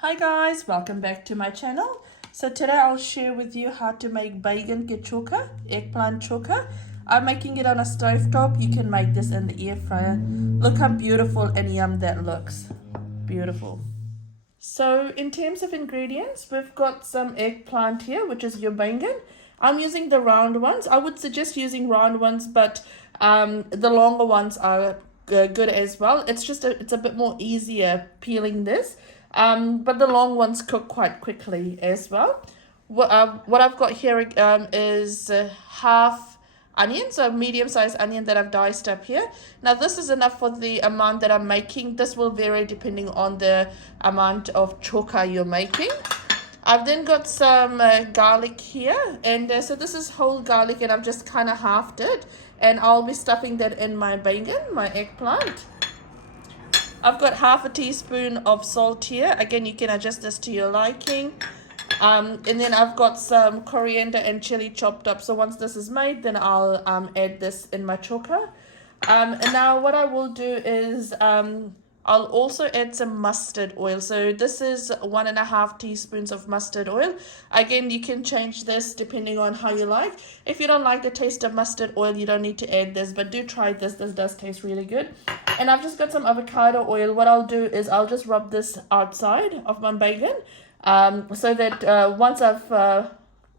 Hi guys, welcome back to my channel. So today I'll share with you how to make Baigan ke choka, eggplant choka. I'm making it on a stove top. You can make this in the air fryer. Look how beautiful and yum that looks. Beautiful. So in terms of ingredients, we've got some eggplant here, which is your Baigan. I'm using the round ones. I would suggest using round ones, but the longer ones are good as well. It's a bit more easier peeling this. But the long ones cook quite quickly as well. What I've got here is half onion, so a medium-sized onion that I've diced up here. Now this is enough for the amount that I'm making. This will vary depending on the amount of choka you're making. I've then got some garlic here, and so this is whole garlic, and I've just kind of halved it, and I'll be stuffing that in my baigan, my eggplant. I've got half a teaspoon of salt here. Again, you can adjust this to your liking. And then I've got some coriander and chili chopped up. So once this is made, then I'll add this in my choka. And now what I will do is I'll also add some mustard oil. So this is 1.5 teaspoons of mustard oil. Again, you can change this depending on how you like. If you don't like the taste of mustard oil, you don't need to add this, but do try this. This does taste really good. And I've just got some avocado oil. What I'll do is I'll just rub this outside of my bacon so that once I've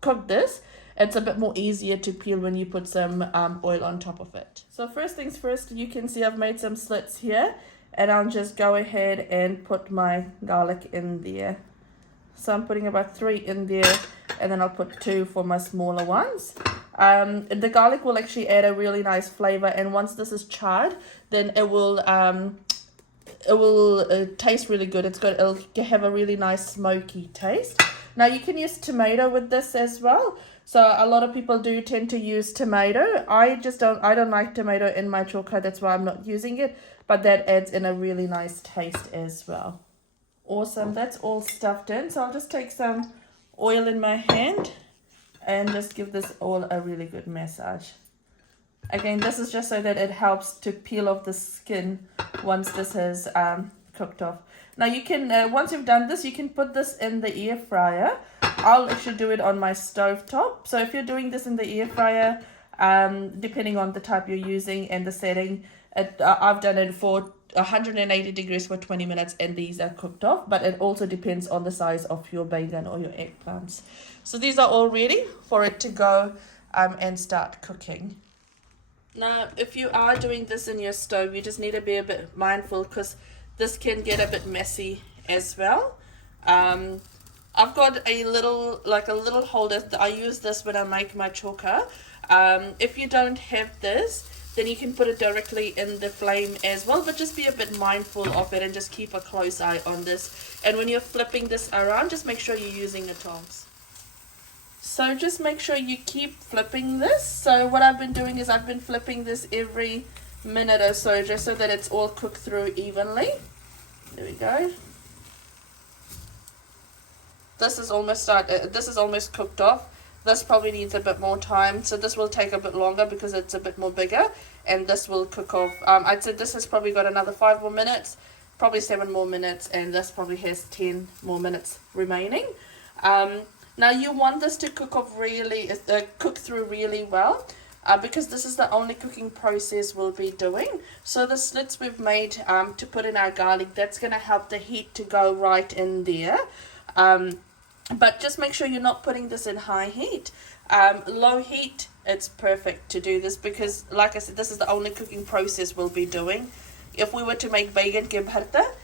cooked this, it's a bit more easier to peel when you put some oil on top of it. So first things first, you can see I've made some slits here, and I'll just go ahead and put my garlic in there. So I'm putting about 3 in there, and then I'll put 2 for my smaller ones. The garlic will actually add a really nice flavor, and once this is charred, then it will taste really good. It'll have a really nice smoky taste. Now you can use tomato with this as well. So a lot of people do tend to use tomato. I don't like tomato in my choka, that's why I'm not using it, but that adds in a really nice taste as well. Awesome, that's all stuffed in. So I'll just take some oil in my hand and just give this all a really good massage. Again, this is just so that it helps to peel off the skin once this has cooked off. Now you can, once you've done this, you can put this in the air fryer. I'll actually do it on my stove top. So if you're doing this in the air fryer, depending on the type you're using and the setting, I've done it for 180 degrees for 20 minutes, and these are cooked off, but it also depends on the size of your bacon or your eggplants. So these are all ready for it to go and start cooking. Now, if you are doing this in your stove, you just need to be a bit mindful because this can get a bit messy as well. I've got a little holder. I use this when I make my choka. If you don't have this, then you can put it directly in the flame as well, but just be a bit mindful of it and just keep a close eye on this. And when you're flipping this around, just make sure you're using the tongs. So just make sure you keep flipping this. So what I've been doing is I've been flipping this every minute or so, just so that it's all cooked through evenly. There we go. This is almost cooked off. This probably needs a bit more time, so this will take a bit longer because it's a bit more bigger, and this will cook off. I'd say this has probably got another 5 more minutes, probably 7 more minutes, and this probably has 10 more minutes remaining. Now you want this to cook through really well, because this is the only cooking process we'll be doing. So the slits we've made to put in our garlic, that's going to help the heat to go right in there. But just make sure you're not putting this in high heat. Low heat, it's perfect to do this because, like I said, this is the only cooking process we'll be doing. If we were to make baigan ke bharta,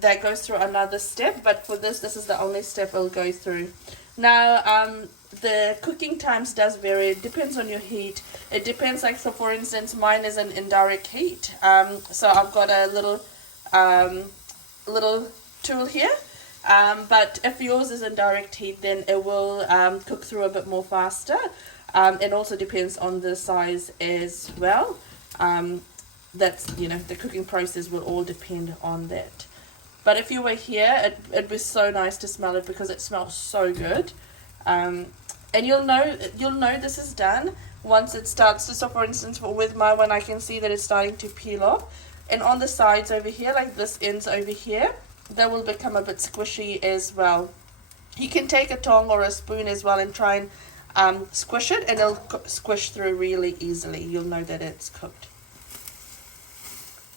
that goes through another step, but for this is the only step we'll go through. Now, the cooking times does vary. It depends on your heat. It depends, like, so for instance, mine is an indirect heat. So I've got a little tool here. But if yours is in direct heat, then it will cook through a bit more faster. It also depends on the size as well. The cooking process will all depend on that. But if you were here, it'd be so nice to smell it because it smells so good. And you'll know this is done once it starts to. So for instance, with my one, I can see that it's starting to peel off. And on the sides over here, like this ends over here, they will become a bit squishy as well. You can take a tongue or a spoon as well and try and squish it, and it'll squish through really easily. You'll know that it's cooked.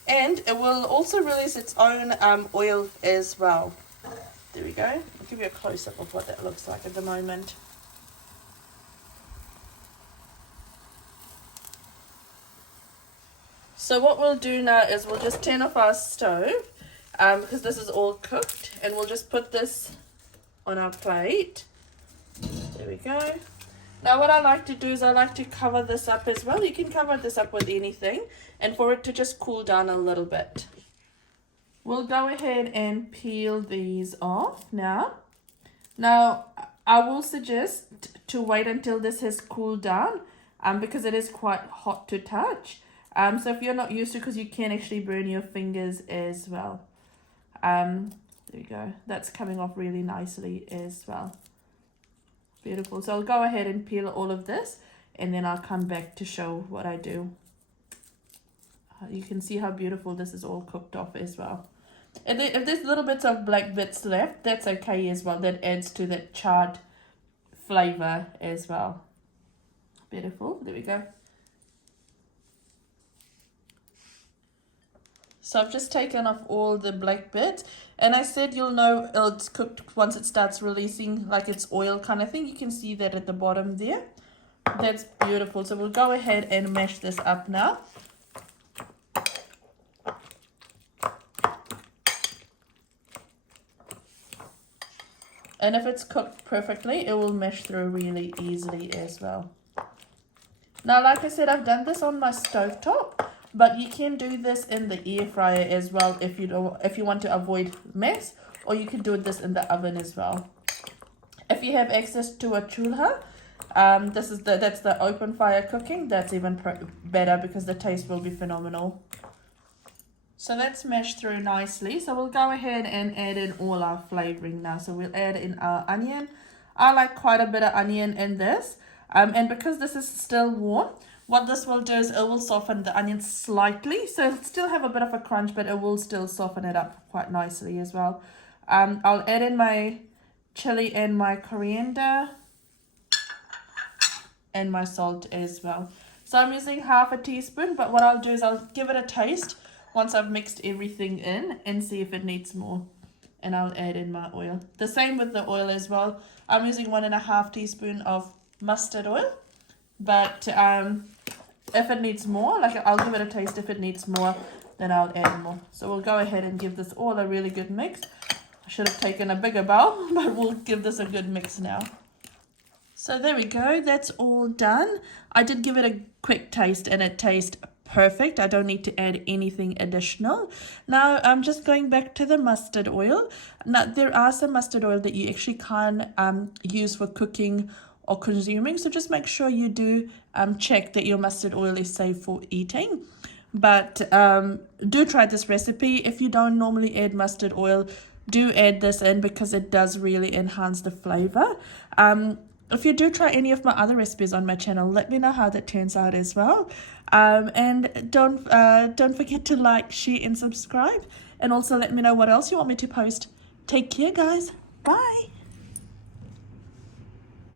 And it will also release its own oil as well. There we go. I'll give you a close-up of what that looks like at the moment. So what we'll do now is we'll just turn off our stove because this is all cooked, and we'll just put this on our plate. There we go. Now what I like to do is I like to cover this up as well. You can cover this up with anything, and for it to just cool down a little bit. We'll go ahead and peel these off now. Now I will suggest to wait until this has cooled down because it is quite hot to touch. So if you're not used to, because you can actually burn your fingers as well. There we go. That's coming off really nicely as well. Beautiful. So I'll go ahead and peel all of this, and then I'll come back to show what I do. You can see how beautiful this is all cooked off as well. And then if there's little bits of black bits left, that's okay as well. That adds to that charred flavor as well. Beautiful. There we go. So I've just taken off all the black bits, and I said you'll know it's cooked once it starts releasing like its oil kind of thing. You can see that at the bottom there. That's beautiful. So we'll go ahead and mash this up now. And if it's cooked perfectly, it will mash through really easily as well. Now, like I said, I've done this on my stovetop. But you can do this in the air fryer as well if you want to avoid mess, or you can do this in the oven as well. If you have access to a chulha, that's the open fire cooking. That's even better because the taste will be phenomenal. So that's mashed through nicely. So we'll go ahead and add in all our flavoring now. So we'll add in our onion. I like quite a bit of onion in this, and because this is still warm, what this will do is it will soften the onion slightly. So it'll still have a bit of a crunch, but it will still soften it up quite nicely as well. I'll add in my chili and my coriander and my salt as well. So I'm using half a teaspoon, but what I'll do is I'll give it a taste once I've mixed everything in and see if it needs more. And I'll add in my oil. The same with the oil as well. I'm using 1.5 teaspoons of mustard oil. But if it needs more, like I'll give it a taste. If it needs more, then I'll add more. So we'll go ahead and give this all a really good mix. I should have taken a bigger bowl, but we'll give this a good mix now. So there we go. That's all done. I did give it a quick taste, and it tastes perfect. I don't need to add anything additional. Now I'm just going back to the mustard oil. Now there are some mustard oil that you actually can't use for cooking or consuming, so just make sure you do check that your mustard oil is safe for eating. But do try this recipe. If you don't normally add mustard oil, do add this in because it does really enhance the flavor. If you do try any of my other recipes on my channel, let me know how that turns out as well. And don't forget to like, share and subscribe, and also let me know what else you want me to post. Take care, guys. Bye.